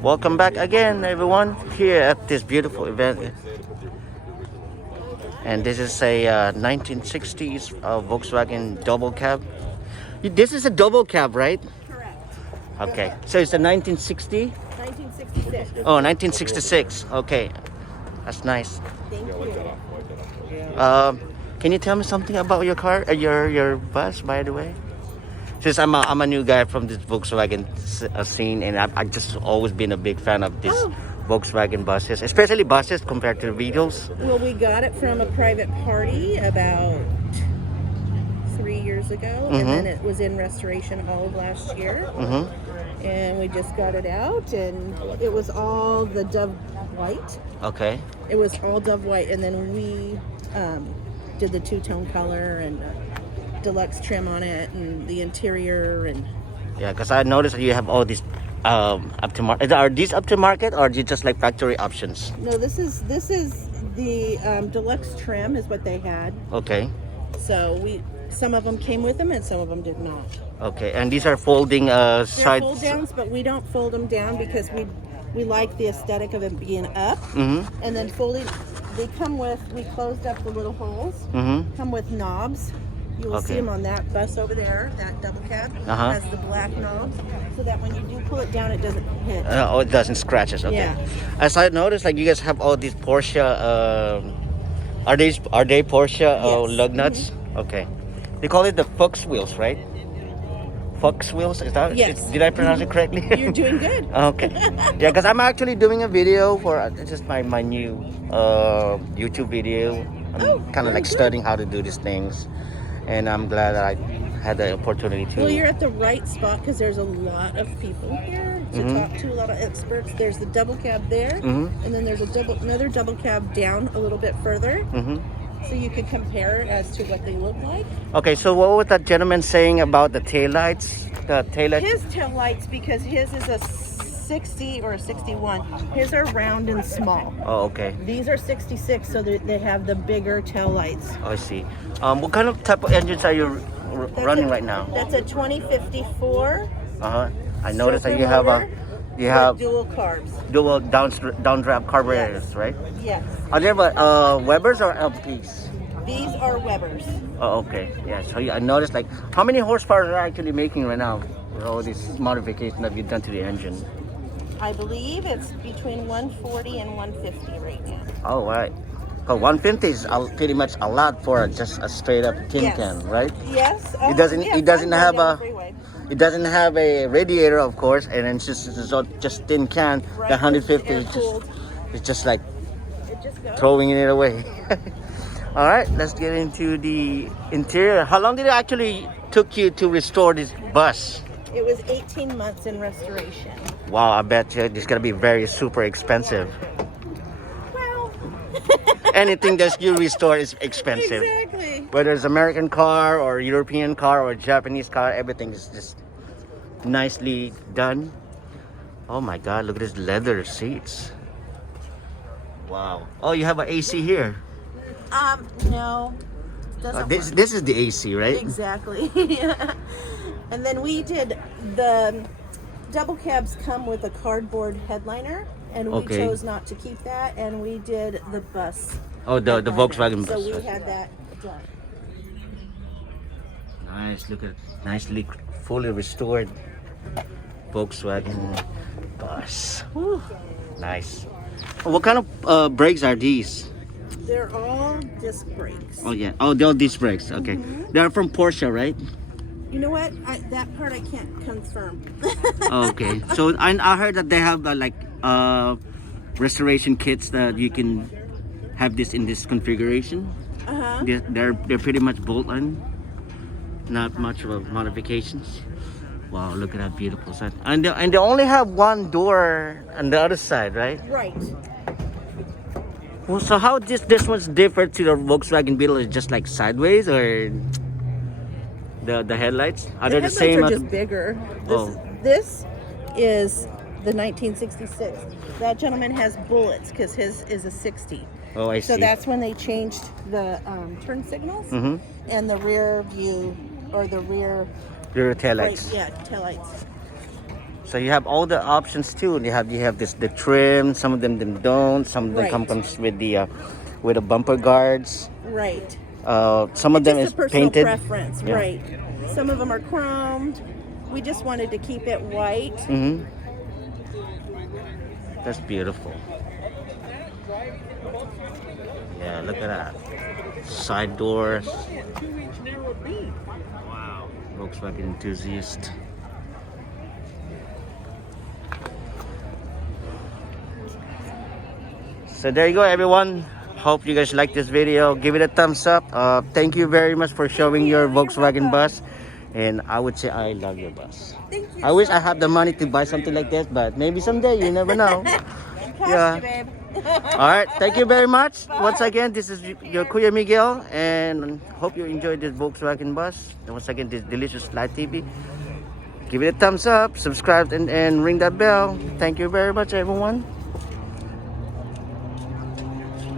Welcome back again, everyone, here at this beautiful event. And this is a 1960s Volkswagen double cab. This is a double cab, right? Correct. Okay. So it's a 1960? 1966. Oh, 1966. Okay. That's nice. Thank you. Can you tell me something about your car, your bus, by the way? Since I'm a new guy from this Volkswagen scene, and I've just always been a big fan of this Volkswagen buses, especially buses compared to vehicles. Well, we got it from a private party about 3 years ago, and then it was in restoration all of last year. And we just got it out, and it was all the dove white. Okay. It was all dove white, and then we did the two-tone color and deluxe trim on it, and the interior, and Yeah, because I noticed that you have all these up to market. Are these up to market, or are you just like factory options? no, this is the deluxe trim is what they had. Okay. So some of them came with them, and some of them did not. Okay, and these are folding They're sides. fold downs, but we don't fold them down because we like the aesthetic of it being up. And then folding, they come with, we closed up the little holes. Come with knobs. You will see them on that bus over there, that double cab has the black knobs, so that when you do pull it down, it doesn't hit. Oh, it doesn't scratches. Okay. Yeah. As I noticed, like you guys have all these Porsche. Are they Porsche Yes. lug nuts? Okay. They call it the Fox wheels, right? Fox wheels. Is that? Yes. Did I pronounce it correctly? You're doing good. Okay. Yeah, because I'm actually doing a video for just my new YouTube video. I'm kind of like studying how to do these things, and I'm glad that I had the opportunity to. Well, you're at the right spot because there's a lot of people here to talk to, a lot of experts. There's the double cab there, and then there's another double cab down a little bit further. So you could compare it as to what they look like. Okay, so what was that gentleman saying about the taillights? The taillights? His tail lights, because his is a 60 or a 61. His are round and small. Oh, okay. These are 66, so they have the bigger tail lights. I see. What kind of type of engines are you running right now? That's a 2054. I noticed that you have dual carbs. dual downdraft carburetors, right? Yes. Are there Webers or LPs? These are Webers. Oh, okay. Yeah. So I noticed, like, how many horsepower are actually making right now with all these modifications that you've done to the engine? I believe it's between 140 and 150 right now. Oh, right. 150 is pretty much a lot for just a straight up tin can, right? Yes. It doesn't. Yeah, It doesn't I'm have going down a. the freeway. It doesn't have a radiator, of course, and it's just tin can. Right, The 150 it's is just air-cooled. it's just like It just goes. throwing it away. All right, let's get into the interior. How long did it actually took you to restore this bus? It was 18 months in restoration. Wow, I bet you it's gonna be very super expensive. Well, Anything that you restore is expensive. exactly. Whether it's American car or European car or Japanese car, everything is just nicely done. Oh my God, look at these leather seats. Wow. Oh, you have an AC here. No. Doesn't work. This is the AC, right? Exactly. And then we did the double cabs come with a cardboard headliner, and we Okay. chose not to keep that, and we did the bus. Oh, the headliner. Volkswagen bus. So we had that done. Nice, look at nicely fully restored Volkswagen bus. Whew. Nice. What kind of brakes are these? They're all disc brakes. Oh yeah. Oh, they're disc brakes. Okay. They're from Porsche, right? You know what? That part I can't confirm. Okay. So I heard that they have restoration kits that you can have this in this configuration. They're pretty much bolt-on. Not much of a modifications. Wow, look at that beautiful side. And they only have one door on the other side, right? Right. Well, so how this one's different to the Volkswagen Beetle? Is just like sideways, or the headlights? Are they the headlights same? are just bigger. This is the 1966. That gentleman has bullets because his is a 60. Oh, I see. So that's when they changed the turn signals and the rear view or the rear Rear taillights. Yeah, taillights. So you have all the options too. You have this the trim. Some of them don't. Some of them Right. comes with the bumper guards. Right. Some of them Just is a personal painted. preference, Yeah. right? Some of them are chromed. We just wanted to keep it white. That's beautiful. Yeah, look at that. Side doors. Wow. Volkswagen enthusiast. So there you go, everyone. Hope you guys like this video. Give it a thumbs up. Thank you very much for showing your Volkswagen bus. And I would say I love your bus. Thank you. I wish I had the money to buy something like this, but maybe someday. You never know. Yeah. Babe. All right. Thank you very much. Once again, this is your Kuya Miguel, and hope you enjoyed this Volkswagen bus. And once again, this delicious Light TV. Give it a thumbs up, subscribe, and ring that bell. Thank you very much, everyone.